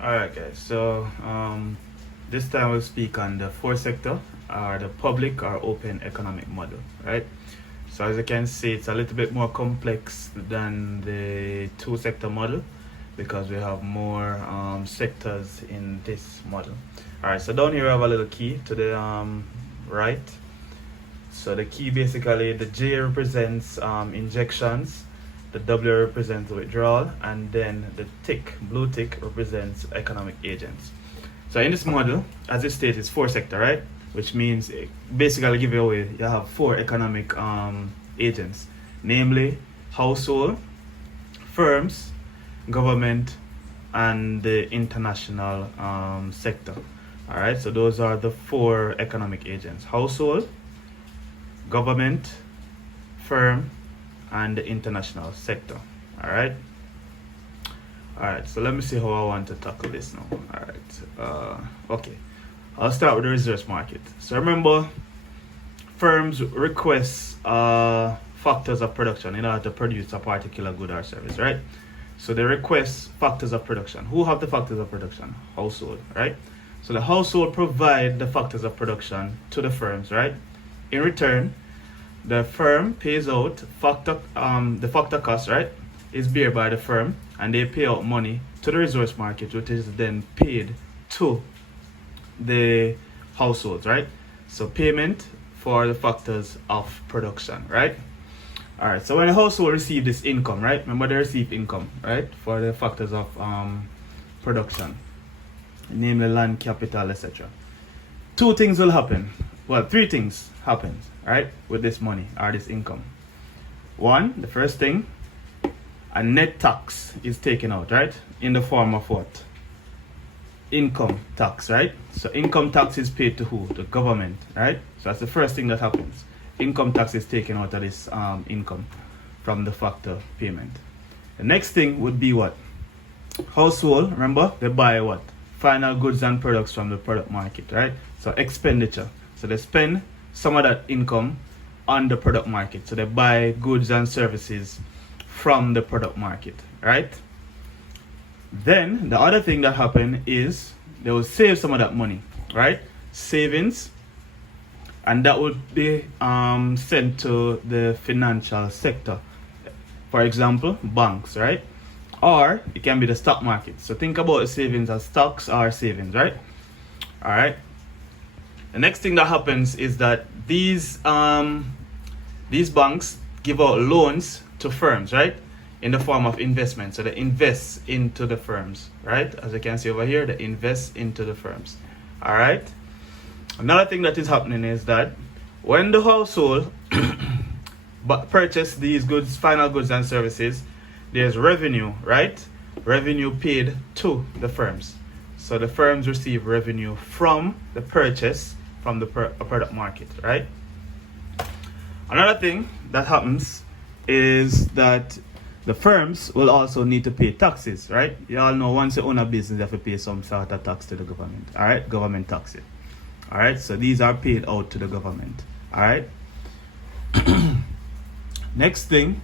Alright guys, so this time we'll speak on the fourth sector, or the public or open economic model, right? So as you can see, it's a little bit more complex than the two sector model because we have more sectors in this model. Alright, so down here we have a little key to the right. So the key, basically, the J represents injections, the W represents withdrawal, and then the tick, blue tick, represents economic agents. So in this model, as it states, it's four sector, right? Which means it basically give you away, you have four economic agents, namely household, firms, government, and the international sector. All right, so those are the four economic agents: household, government, firm, and the international sector. All right. So let me see how I want to tackle this now. All right. Okay, I'll start with the resource market. So remember, firms request factors of production in order to produce a particular good or service, right? So they request factors of production. Who have the factors of production? Household, right? So the household provide the factors of production to the firms, right? In return, the firm pays out the factor cost, right, is bear by the firm, and they pay out money to the resource market, which is then paid to the households, right? So payment for the factors of production, right? All right, so when a household receive this income, right, remember they receive income, right, for the factors of production, namely land, capital, etc. Two things will happen. Well, three things happen, right, with this money or this income. One, the first thing, a net tax is taken out, right, in the form of what? Income tax, right? So income tax is paid to who? The government, right? So that's the first thing that happens. Income tax is taken out of this income from the factor payment. The next thing would be what? Household, remember, they buy what? Final goods and products from the product market, right? So expenditure. So they spend some of that income on the product market. So they buy goods and services from the product market, right? Then the other thing that happen is they will save some of that money, right? Savings, and that would be sent to the financial sector. For example, banks, right? Or it can be the stock market. So think about the savings as stocks or savings, right? All right. The next thing that happens is that these banks give out loans to firms, right, in the form of investment. So they invest into the firms, right? As you can see over here, they invest into the firms. All right. Another thing that is happening is that when the household purchase these goods, final goods and services, there's revenue, right? Revenue paid to the firms. So the firms receive revenue from the purchase from the product market, right? Another thing that happens is that the firms will also need to pay taxes, right? You all know once you own a business, you have to pay some sort of tax to the government, all right? Government taxes, all right? So these are paid out to the government, all right? Next thing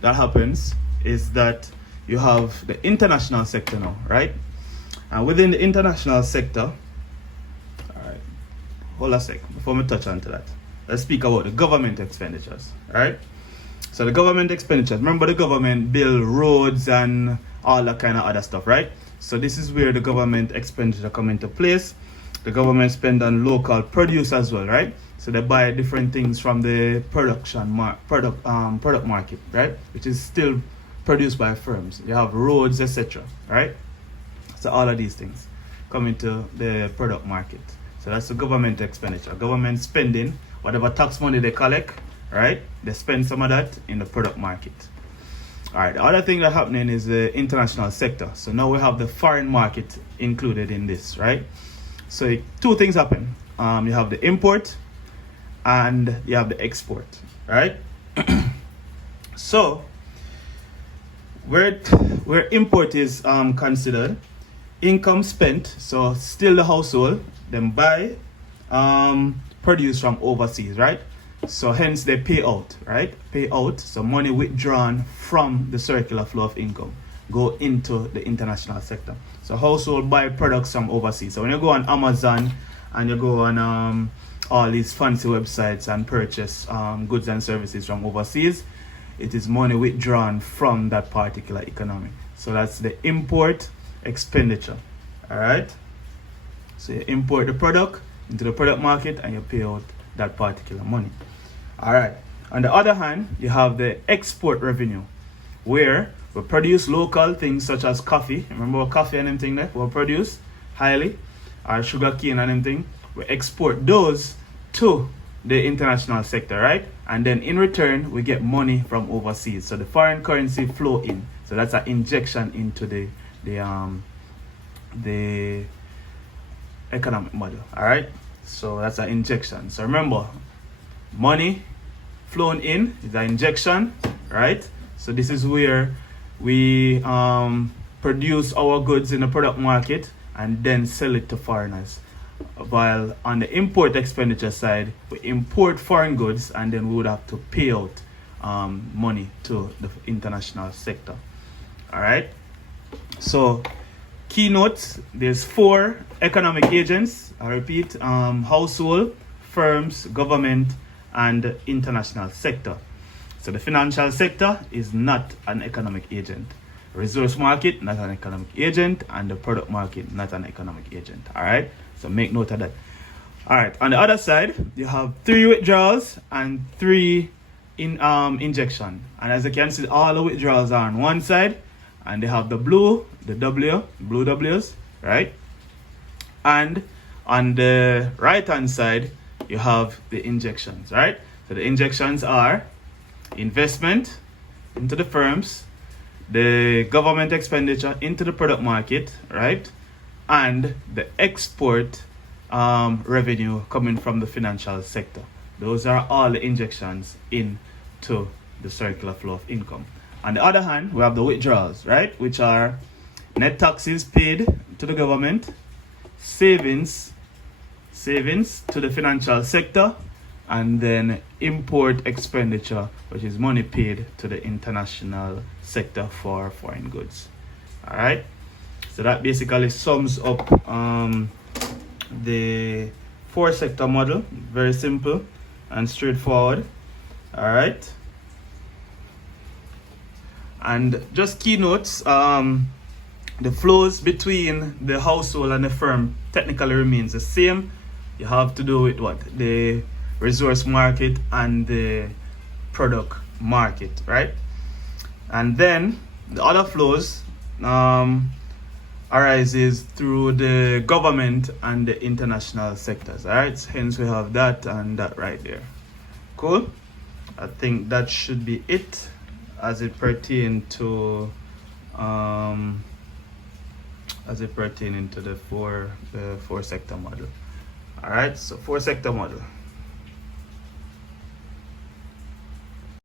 that happens is that you have the international sector now, right? And within the international sector, all right, hold a sec before we touch on to that. Let's speak about the government expenditures, right? So the government expenditures, remember the government build roads and all that kind of other stuff, right? So this is where the government expenditure come into place. The government spend on local produce as well, right? So they buy different things from the product market, right? Which is still produced by firms. You have roads, etc., right? So all of these things come into the product market. So that's the government expenditure. Government spending whatever tax money they collect, right? They spend some of that in the product market. All right. The other thing that's happening is the international sector. So now we have the foreign market included in this, right? So two things happen. You have the import and you have the export, right? So where import is considered, income spent, so still the household, then buy produce from overseas, right? So hence they pay out, right? Pay out, so money withdrawn from the circular flow of income. go into the international sector. So household buy products from overseas. So when you go on Amazon and you go on all these fancy websites and purchase goods and services from overseas, it is money withdrawn from that particular economy. So that's the import expenditure. All right. So you import the product into the product market and you pay out that particular money. All right. On the other hand, you have the export revenue, where we produce local things such as coffee. Remember coffee and anything that we produce highly, or sugar cane and anything. We export those to the international sector, right? And then in return, we get money from overseas. So the foreign currency flow in. So that's an injection into the economic model. All right. So that's an injection. So remember, money flown in is an injection, right? So this is where we produce our goods in the product market and then sell it to foreigners. While on the import expenditure side, we import foreign goods and then we would have to pay out money to the international sector. All right. So keynotes, there's 4 economic agents. I repeat, household, firms, government, and international sector. So the financial sector is not an economic agent. Resource market, not an economic agent, and the product market, not an economic agent. All right. So make note of that. All right. On the other side, you have 3 withdrawals and 3 injection. And as you can see, all the withdrawals are on one side, and they have the blue Ws, right? And on the right hand side, you have the injections, right? So the injections are investment into the firms, the government expenditure into the product market, right? And the export revenue coming from the financial sector. Those are all the injections into the circular flow of income. On the other hand, we have the withdrawals, right? Which are net taxes paid to the government, savings to the financial sector, and then import expenditure, which is money paid to the international sector for foreign goods. All right. So that basically sums up the 4-sector model. Very simple and straightforward. All right. And just keynotes, the flows between the household and the firm technically remains the same. You have to do with what? The resource market and the product market, right? And then the other flows arises through the government and the international sectors, all right? Hence we have that and that right there. Cool. I think that should be it as it pertains to the 4-sector model. All right, so 4-sector model.